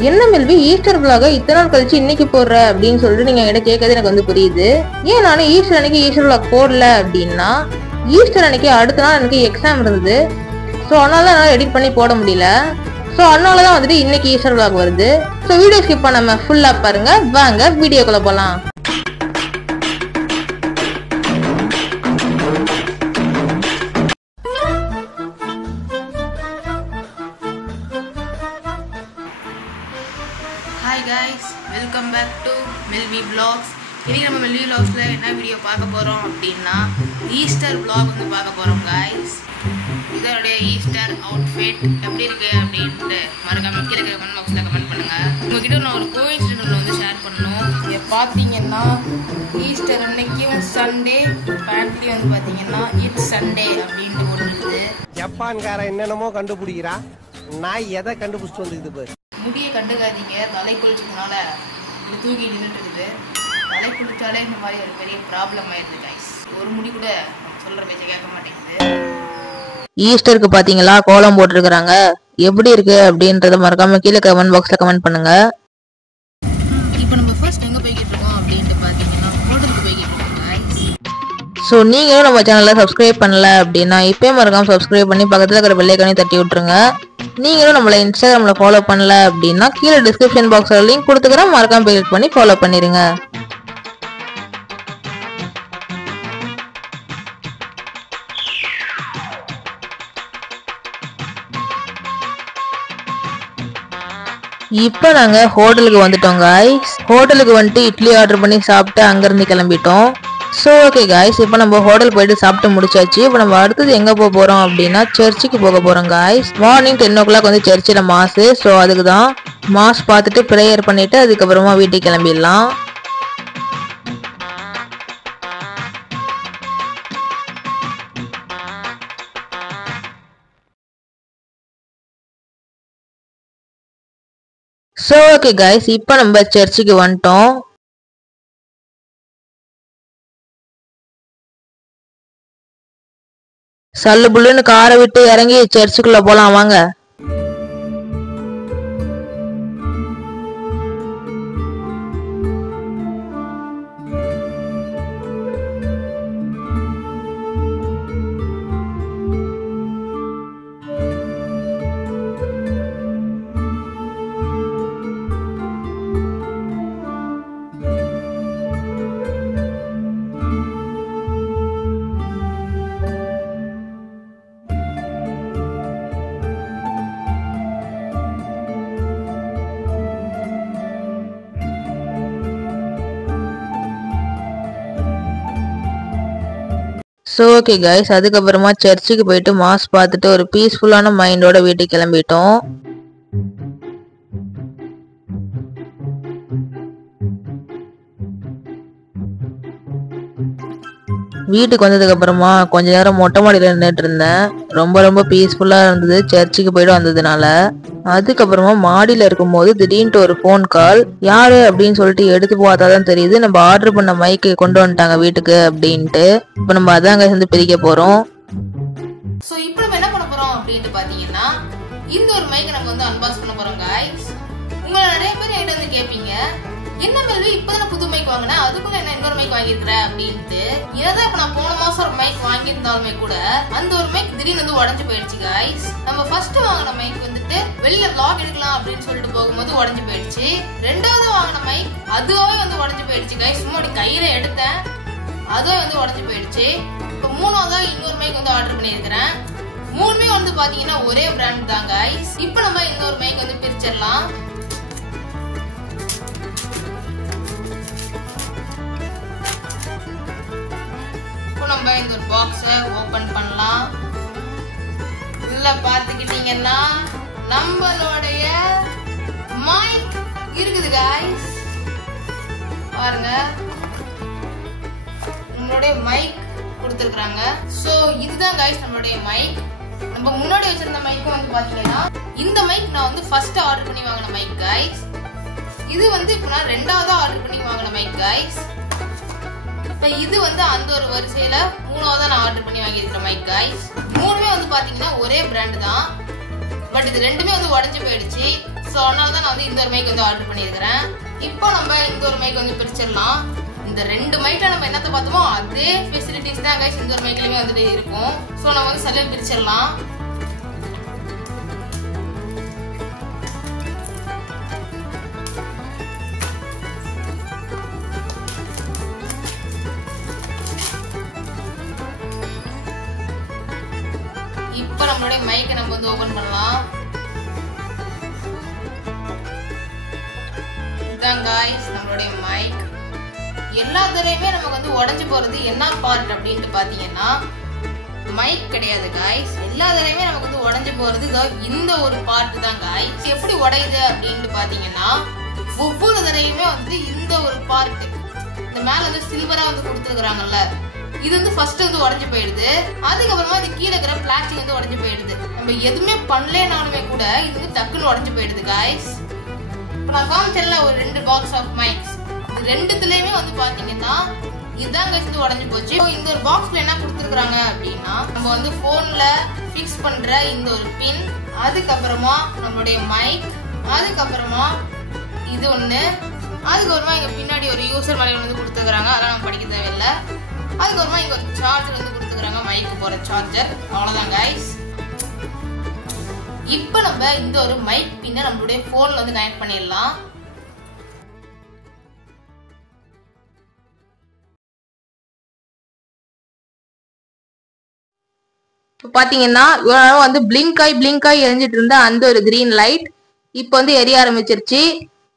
என்ன மெல்வி Easter vlog இத்தனை நாள் கழிச்சு இன்னைக்கு போடுற அப்படின்னு சொல்லிட்டு நீங்க என்கிட்ட கேட்கறது எனக்கு வந்து புரியுது. ஏன் நானும் ஈஸ்டர் அன்னைக்கு ஈஸ்டர் vlog போடல அப்படின்னா, ஈஸ்டர் அன்னைக்கு அடுத்த நாள் எனக்கு எக்ஸாம் இருந்தது. ஸோ அதனால தான் என்னால் எடிட் பண்ணி போட முடியல. ஸோ அதனால தான் வந்துட்டு இன்னைக்கு ஈஸ்டர் vlog வருது. ஸோ வீடியோ ஸ்கிப் பண்ணாம ஃபுல்லா பாருங்க. வாங்க வீடியோக்குள்ள போலாம். Hi guys, welcome back to Melvi vlogs. இன்றைக்கி நம்ம மெல்வி vlogsல என்ன வீடியோ பார்க்க போகிறோம் அப்படின்னா ஈஸ்டர் vlog வந்து பார்க்க போகிறோம் கைஸ். இதோடைய ஈஸ்டர் அவுட்ஃபிட் எப்படி இருக்குது அப்படின்ட்டு மறக்காம கீழே கமெண்ட் பாக்ஸில் கமெண்ட் பண்ணுங்கள். உங்ககிட்ட நான் ஒரு கோயின்சிடென்ட் வந்து ஷேர் பண்ணணும். இதை பார்த்தீங்கன்னா ஈஸ்டர் அன்னைக்கும் சண்டே பேண்ட்லேயும் வந்து பார்த்தீங்கன்னா இட்ஸ் சண்டே அப்படின்ட்டு போட்டுருக்குது. ஜப்பான்காரன் என்னென்னமோ கண்டுபிடிக்கிறா, நான் எதை கண்டுபிடிச்சிட்டு வந்துக்குது பாரு. முடியை கண்டுக்காதீங்க, தலை குளிச்சதுனால இது தூக்கி நின்றுட்டு இருக்குது. தலை குளிச்சாலே இந்த மாதிரி ஒரு பெரிய ப்ராப்ளம் ஆயிடுது கைஸ். ஒரு முடி கூட சொல்ற பேச்சை கேட்க மாட்டேங்குது. ஈஸ்டருக்கு பாத்தீங்களா கோலம் போட்டுருக்காங்க, எப்படி இருக்கு அப்படின்றத மறக்காம கீழே கமெண்ட் பாக்ஸ்ல கமெண்ட் பண்ணுங்க. இப்போ நம்ம ஃபர்ஸ்ட் எங்க போய்கிட்டு இருக்கோம் அப்படின்ட்டு பாத்தீங்கன்னா ஹோட்டலுக்கு போய்கிட்டு இருக்கோம் கைஸ். ஸோ நீங்களும் நம்ம சேனலை சப்ஸ்கிரைப் பண்ணல அப்படின்னா இப்போயே மறக்காம சப்ஸ்கிரைப் பண்ணி பக்கத்தில் இருக்கிற பெல் ஐகானை தட்டி விட்டுருங்க. நீங்களும் நம்மளை இன்ஸ்டாகிராமில் ஃபாலோ பண்ணல அப்படின்னா கீழே டிஸ்கிரிப்ஷன் பாக்ஸில் லிங்க் கொடுத்துக்கிறேன், மறக்காம கிளிக் பண்ணி ஃபாலோ பண்ணிடுங்க. இப்போ நாங்கள் ஹோட்டலுக்கு வந்துட்டோம் காய்ஸ். ஹோட்டலுக்கு வந்துட்டு இட்லி ஆர்டர் பண்ணி சாப்பிட்டு அங்கேருந்து கிளம்பிட்டோம். ஸோ ஓகே காய்ஸ், இப்போ நம்ம ஹோட்டல் போயிட்டு சாப்பிட்டு முடிச்சாச்சு. இப்போ நம்ம அடுத்தது எங்கே போக போகிறோம் அப்படின்னா சர்ச்சுக்கு போக போகிறோம் காய்ஸ். மார்னிங் 10 o'clock வந்து சர்ச்சில் மாசு. ஸோ அதுக்கு தான் மாஸ் பார்த்துட்டு ப்ரேயர் பண்ணிவிட்டு அதுக்கப்புறமா வீட்டுக்கு கிளம்பிடலாம். ஸோ ஓகே காய்ஸ், இப்போ நம்ம சர்ச்சுக்கு வந்துட்டோம். சல்லு புல்லுன்னு காரை விட்டு இறங்கி சர்ச்சுக்குள்ள போலாம் வாங்க. ஸோ ஓகே கைஸ், அதுக்கப்புறமா சர்ச்சுக்கு போயிட்டு மாஸ் பார்த்துட்டு ஒரு பீஸ்ஃபுல்லான மைண்டோட வீட்டுக்கு கிளம்பிட்டோம். வீட்டுக்கு வந்ததுக்கு அப்புறமா கொஞ்ச நேரம் மொட்டை மாடியில் நின்றுட்டு இருந்தேன். ரொம்ப பீஸ்ஃபுல்லாக இருந்தது சர்ச்சுக்கு போயிட்டு வந்ததுனால. அதுக்கப்புறமா மாடியில் இருக்கும்போது திடீர்னு ஒரு ஃபோன் கால். யாரு அப்படின்னு சொல்லிட்டு எடுத்து பார்த்தா தான் தெரியுது நம்ம ஆர்டர் பண்ண மைக்கு கொண்டு வந்துட்டாங்க வீட்டுக்கு அப்படின்ட்டு. இப்போ நம்ம அதாங்க வந்து பிரிக்க போறோம். ஸோ இப்போ நம்ம என்ன பண்ண போறோம் அப்படின்ட்டு பாத்தீங்கன்னா இந்த ஒரு மைக்கை நம்ம வந்து அன்பாக்ஸ் பண்ண போறோம் கைஸ். உங்களை நிறைய பேர் என்கிட்ட வந்து கேட்பீங்க, என்ன மெல்வி இப்பதான புது மைக் வாங்கினேன், அதுக்குள்ள என்ன இன்னொரு மைக் வாங்கியிருக்கிற அப்படின்ட்டு. ஏதாவது இப்ப நான் போன மாசம் ஒரு மைக் வாங்கியிருந்தாலுமே கூட அந்த ஒரு மைக் திடீர்னு வந்து உடஞ்சு போயிடுச்சு கைஸ். நம்ம ஃபர்ஸ்ட் வாங்கின மைக் வந்துட்டு வெளியில vlog எடுக்கலாம் அப்படின்னு சொல்லிட்டு போகும்போது உடஞ்சு போயிடுச்சு. ரெண்டாவது வாங்கின மைக் அதுவே வந்து உடஞ்சு போயிடுச்சு கைஸ். சும்மா அப்படி கையில எடுத்தேன், அதுவே வந்து உடஞ்சு போயிடுச்சு. இப்போ மூணாவதா இன்னொரு மைக் வந்து ஆர்டர் பண்ணியிருக்கிறேன். மூணுமே வந்து பாத்தீங்கன்னா ஒரே பிராண்ட் தான் கைஸ். இப்போ நம்ம இன்னொரு மைக் வந்து பிரிச்சிடலாம். நம்ம இந்த ஒரு பாக்ஸை ஓபன் பண்ணலாம். உள்ள பாத்துக்கிட்டீங்கன்னா நம்மளுடைய மைக் இருக்குது கைஸ். பாருங்க, நம்மளுடைய மைக் கொடுத்துருக்காங்க. சோ இதுதான் கைஸ் நம்மளுடைய மைக். நம்ம முன்னாடி வச்சிருந்த மைக்கும் வந்து பாத்தீங்கன்னா இந்த மைக் நான் வந்து ஃபர்ஸ்ட் ஆர்டர் பண்ணி வாங்கின மைக் கைஸ். இது வந்து இப்போ நான் ரெண்டாவதா ஆர்டர் பண்ணி வாங்கின மைக் கைஸ். இது வந்து அந்த ஒரு வரிசையில மூணாவதா நான் ஆர்டர் பண்ணி வாங்கியிருக்கிற மைக் கைஸ். மூணுமே வந்து பாத்தீங்கன்னா ஒரே பிராண்ட் தான். பட் இது ரெண்டுமே வந்து உடஞ்சு போயிடுச்சு. ஸோ அதனால தான் நான் வந்து இந்த ஒரு மைக் வந்து ஆர்டர் பண்ணியிருக்கிறேன். இப்போ நம்ம இந்த ஒரு மைக் வந்து பிரிச்சிடலாம். இந்த 2 மைக்ல நம்ம என்னத்தை பார்த்தோமோ அதே ஃபெசிலிட்டிஸ் தான் கைஸ் இந்த ஒரு மைக்லயுமே வந்துட்டு இருக்கும். ஸோ நம்ம வந்து சரியா பிரிச்சிடலாம். இப்போ நம்மளுடைய மைக்கை நம்ம வந்து ஓபன் பண்ணலாம். இதான் गाइस நம்மளுடைய மைக். எல்லா தடவையுமே நமக்கு வந்து உடைஞ்சு போறது என்ன பார்ட் அப்படினு பாத்தீங்கன்னா மைக் கிடையாது गाइस. எல்லா தடவையுமே நமக்கு வந்து உடைஞ்சு போறது இந்த ஒரு பார்ட் தான் गाइस. எப்படி உடையுது அப்படினு பாத்தீங்கன்னா ஒவ்வொரு தடவையுமே வந்து இந்த ஒரு பார்ட் இந்த மேல வந்து சில்வரா வந்து கொடுத்துருக்காங்கல்ல இது வந்து ஃபர்ஸ்ட் வந்து உடைஞ்சு போயிடுது. அதுக்கப்புறமா இது கீழே இருக்கிற பிளாஸ்டிக் வந்து உடைஞ்சு போயிடுது. நம்ம எதுவுமே பண்ணலனாலுமே கூட இது வந்து டக்குன்னு உடைஞ்சு போயிடுது गाइस. இப்போ நான் காமிச்சேன்ல ஒரு 2 பாக்ஸ் ஆஃப் மைக்ஸ் இது ரெண்டுத்துலயுமே வந்து பாத்தீங்கன்னா இதுதான் गाइस வந்து உடைஞ்சு போச்சு. இந்த ஒரு பாக்ஸ்ல என்ன கொடுத்துருக்காங்க அப்படின்னா நம்ம வந்து போன்ல ஃபிக்ஸ் பண்ற இந்த ஒரு பின், அதுக்கப்புறமா நம்மளுடைய மைக், அதுக்கப்புறமா இது ஒண்ணு, அதுக்கப்புறமா இங்க பின்னாடி ஒரு யூசர் மேனுவல் வந்து கொடுத்துருக்காங்க. அதெல்லாம் நம்ம படிக்க தேவையில்லை. அதுக்கப்புறமா இங்க ஒரு சார்ஜர் வந்து கொடுத்துருக்காங்க, மைக்கு போற சார்ஜர். அவ்வளவுதான் गाइस. இப்போ நம்ம இந்த ஒரு மைக் பின்ன நம்மளுடைய போன்ல வந்து கனெக்ட் பண்ணிடலாம். பாத்தீங்கன்னா இவ்வளவு நேரம் வந்து பிளிங்க் ஆகி எரிஞ்சிட்டு இருந்த அந்த ஒரு கிரீன் லைட் இப்போ வந்து எரிய ஆரம்பிச்சிருச்சு.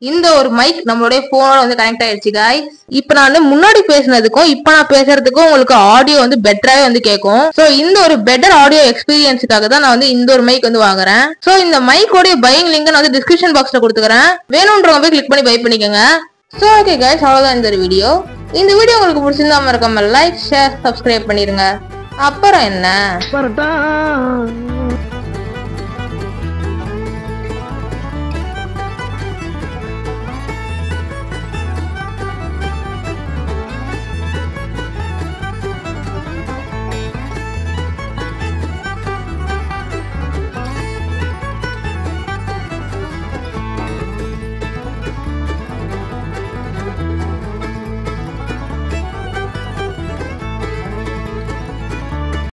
இந்த ஒரு மைக் நம்மளுடைய போனோட வந்து கனெக்ட் ஆயிடுச்சு गाइस. இப்போ நான் முன்னாடி பேசினதுக்கும் இப்போ நான் பேசுறதுக்கும் உங்களுக்கு ஆடியோ வந்து பெட்டராவே வந்து கேட்கும். சோ இந்த ஒரு பெட்டர் ஆடியோ எக்ஸ்பீரியன்ஸுக்காக தான் நான் வந்து இந்த ஒரு மைக் வந்து வாங்குறேன். சோ இந்த மைக்கோட பையிங் லிங்க் நான் வந்து டிஸ்கிரிப்ஷன் பாக்ஸ்ல கொடுத்துக்கிறேன். வேணும்ன்றவங்க போய் கிளிக் பண்ணி பை பண்ணிக்கோங்க. சோ ஓகே गाइस, அவ்வளவுதான் இந்த ஒரு வீடியோ. இந்த வீடியோ உங்களுக்கு பிடிச்சிருந்தா மறக்காம லைக், ஷேர், சப்ஸ்கிரைப் பண்ணிருங்க. அப்புறம் என்ன